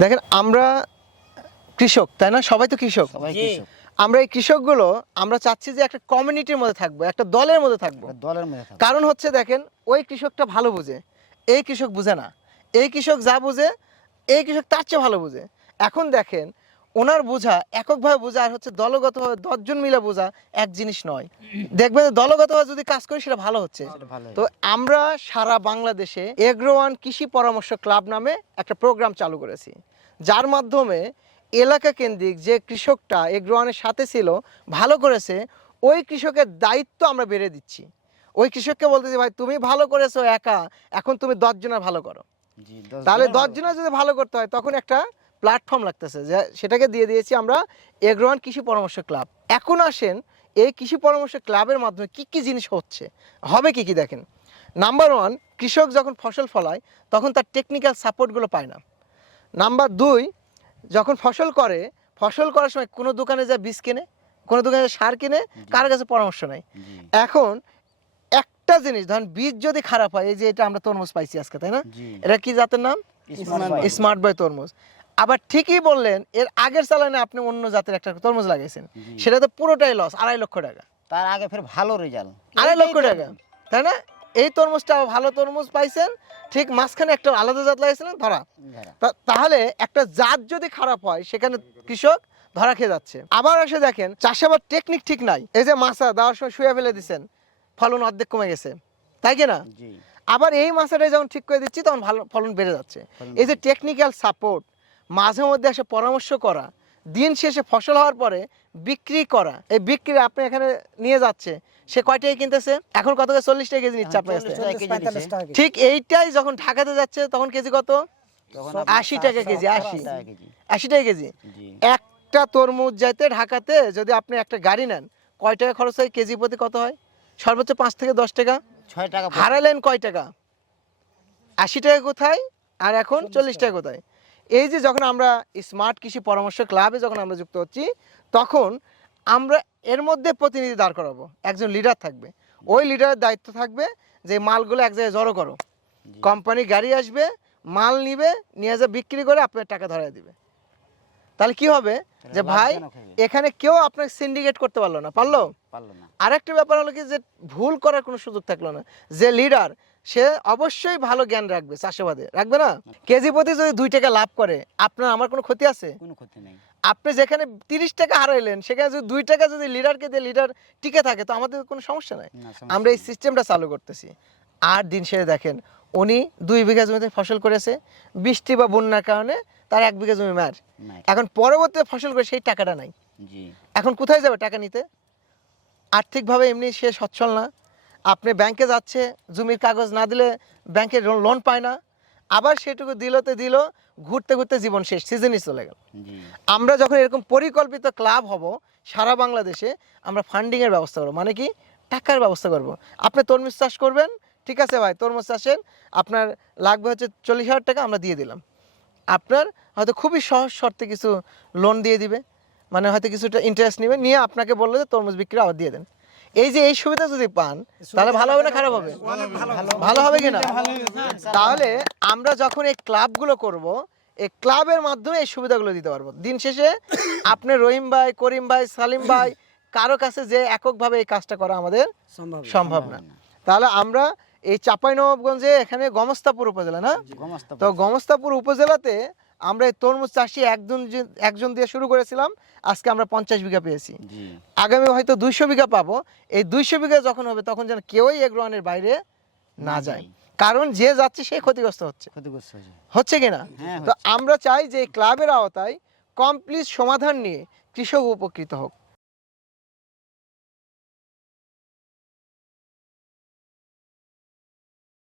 দেখেন আমরা কৃষক তাই না? সবাই তো কৃষক। সবাই জি। কৃষক। আমরা এই কৃষকগুলো আমরা চাচ্ছি যে একটা কমিউনিটির মধ্যে থাকব একটা দলের মধ্যে থাকব। দলের মধ্যে কারণ হচ্ছে দেখেন ওই কৃষকটা ভালো বুঝে এই কৃষক বুঝে না। এই কৃষক যা বুঝে এই কৃষক তার চেয়ে ভালো বুঝে। এখন দেখেন ওনার বোঝা এককভাবে বোঝা আর হচ্ছে দলগতভাবে দশজন মিলে বোঝা এক জিনিস নয়। দেখবেন দলগতভাবে যদি কাজ করি সেটা ভালো হচ্ছে। তো আমরা সারা বাংলাদেশে এগ্রোয়ান কৃষি পরামর্শ ক্লাব নামে একটা প্রোগ্রাম চালু করেছি। যার মাধ্যমে এলাকা কেন্দ্রিক যে কৃষকটা এগ্রোয়ানের সাথে ছিল ভালো করেছে ওই কৃষকের দায়িত্ব আমরা বেড়ে দিচ্ছি। ওই কৃষককে বলতেছি ভাই তুমি ভালো করেছ একা এখন তুমি দশজনের ভালো করো। তাহলে দশজনের যদি ভালো করতে হয় তখন একটা প্ল্যাটফর্ম লাগতেছে যে সেটাকে দিয়ে দিয়েছি আমরা এগ্রোয়ান কৃষি পরামর্শ ক্লাব। এখন আসেন এই কৃষি পরামর্শ ক্লাবের মাধ্যমে কি কি জিনিস হচ্ছে? হবে কি কি দেখেন? নাম্বার ওয়ান কৃষক যখন ফসল ফলায় তখন তার টেকনিক্যাল সাপোর্টগুলো পায় না। নাম্বার দুই যখন ফসল করে ফসল করার সময় কোনো দোকানে যা বীজ কেনে কোনো দোকানে যা সার কিনে কার কাছে পরামর্শ জি। এখন একটা জিনিস ধরেন বীজ যদি খারাপ হয় এই যে এটা আমরা তরমুজ পাইছি আজকে তাই না? এটা কি জাতের নাম? Smart by. স্মার্ট বয় তরমুজ। আবার ঠিকই বললেন এর আগের চালানে আপনি অন্য জাতের একটা তরমুজ লাগাইছেন। সেটা তো পুরোটাই লস আড়াই লক্ষ টাকা। তার আগে ফের ভালো রেজাল্ট আড়াই লক্ষ টাকা তাই না? এই তরমুজটা ভালো তরমুজ পাইছেন ঠিক মাঝখানে একটা আলাদা জাত লাগাইছিলেন ধরা। তাহলে একটা জাত যদি খারাপ হয় সেখানে কৃষক ধরা খেয়ে যাচ্ছে। আবার এসে দেখেন চাষাবাদ টেকনিক ঠিক নাই। এই যে মাছা দেওয়ার সময় শুয়ে ফেলে দিচ্ছেন ফলন অর্ধেক কমে গেছে। তাই কি না? আবার এই মাছটা যখন ঠিক করে দিচ্ছি তখন ভালো ফলন বেড়ে যাচ্ছে। এই যে টেকনিক্যাল সাপোর্ট মাঝে মধ্যে এসে পরামর্শ করা দিন শেষে ফসল হওয়ার পরে বিক্রি করা। এই বিক্রি আপনি এখানে নিয়ে যাচ্ছে সে কয় টাকা কিনতেছে? এখন কত করে? চল্লিশ টাকা কেজি নিচ্ছে আপনার। টাকা কেজি। ঠিক এইটাই যখন ঢাকাতে যাচ্ছে তখন কেজি কত? আশি টাকা কেজি আশি। আশি। টাকা কেজি। একটা তরমুজ যাইতে ঢাকাতে যদি আপনি একটা গাড়ি নেন কয় টাকা খরচ হয়? কেজি প্রতি কত হয়? সর্বোচ্চ পাঁচ থেকে দশ টাকা। ছয় টাকা হারালেন কয় টাকা? আশি টাকা কোথায়? আর এখন চল্লিশ টাকা কোথায়? এই যে যখন আমরা স্মার্ট কৃষি পরামর্শ ক্লাবে যখন আমরা যুক্ত হচ্ছি তখন আমরা এর মধ্যে প্রতিনিধি দাঁড় করাবো। একজন লিডার থাকবে। ওই লিডারের দায়িত্ব থাকবে যে মালগুলো এক জায়গায় জড়ো করো। কোম্পানি গাড়ি আসবে মাল নিবে নিয়ে যা বিক্রি করে আপনার টাকা ধরায় দিবে। তাহলে কি হবে? যে ভাই এখানে কেউ আপনাকে সিন্ডিকেট করতে পারল না। পারল? পারল না। আরেকটা ব্যাপার হলো কি যে ভুল করার কোনো সুযোগ থাকল না। যে লিডার সে অবশ্যই ভালো জ্ঞান রাখবে চাষাবাদে। রাখবে না? কেজি প্রতি যদি দুই টাকা লাভ করে আপনার আমার কোনো ক্ষতি আছে? কোনো ক্ষতি নেই। আপনি যেখানে তিরিশ টাকা হারাইলেন সেখানে যদি দুই টাকা যদি লিডারকে দিয়ে লিডার টিকে থাকে তো আমাদের কোনো সমস্যা নাই। আমরা এই সিস্টেমটা চালু করতেছি। আর দিন শেষে দেখেন উনি দুই বিঘা জমিতে ফসল করেছে। বৃষ্টি বা বন্যার কারণে তার এক বিঘা জমি মার। এখন পরবর্তী ফসল করে সেই টাকাটা নাই। এখন কোথায় যাবে টাকা নিতে? আর্থিকভাবে এমনি সে সচ্ছল না। আপনি ব্যাংকে যাচ্ছে জমির কাগজ না দিলে ব্যাংকে লোন পায় না। আবার সেটুকু দিলতে দিল ঘুরতে ঘুরতে জীবন শেষ সিজনই চলে গেল। আমরা যখন এরকম পরিকল্পিত ক্লাব হব সারা বাংলাদেশে আমরা ফান্ডিংয়ের ব্যবস্থা করব। মানে কি? টাকার ব্যবস্থা করব। আপনি তরমুজ চাষ করবেন ঠিক আছে ভাই তরমুজ চাষের আপনার লাগবে হচ্ছে চল্লিশ হাজার টাকা আমরা দিয়ে দিলাম। আপনার হয়তো খুবই সহজ শর্তে কিছু লোন দিয়ে দিবে। মানে হয়তো কিছুটা ইন্টারেস্ট নেবে নিয়ে আপনাকে বলল যে তরমুজ বিক্রি আবার দিয়ে দেন। এই যে এই সুবিধা যদি পান তাহলে ভালো হবে না খারাপ হবে? ভালো হবে। কিনা? তাহলে আমরা যখন এই ক্লাবগুলো করব এই ক্লাবের মাধ্যমে এই সুবিধাগুলো দিতে পারব। দিন শেষে আপনি রহিম ভাই করিম ভাই সালিম ভাই কারও কাছে যে এককভাবে এই কাজটা করা আমাদের সম্ভব না। তাহলে আমরা এই চাঁপাইনবাবগঞ্জে এখানে গমস্তাপুর উপজেলা না? তো গমস্তাপুর উপজেলাতে আমরা এই তরমুজ চাষি একজন একজন দিয়ে শুরু করেছিলাম আজকে আমরা পঞ্চাশ বিঘা পেয়েছি। আগামী হয়তো দুইশো বিঘা পাবো। এই দুইশো বিঘা যখন হবে তখন যেন কেউই এগ্রোয়ানের বাইরে না যায়। কারণ যে যাচ্ছে সে ক্ষতিগ্রস্ত হচ্ছে। ক্ষতিগ্রস্ত হচ্ছে। কিনা? হ্যাঁ, তো আমরা চাই যে ক্লাবের আওতায় কমপ্লিট সমাধান নিয়ে কৃষক উপকৃত হোক।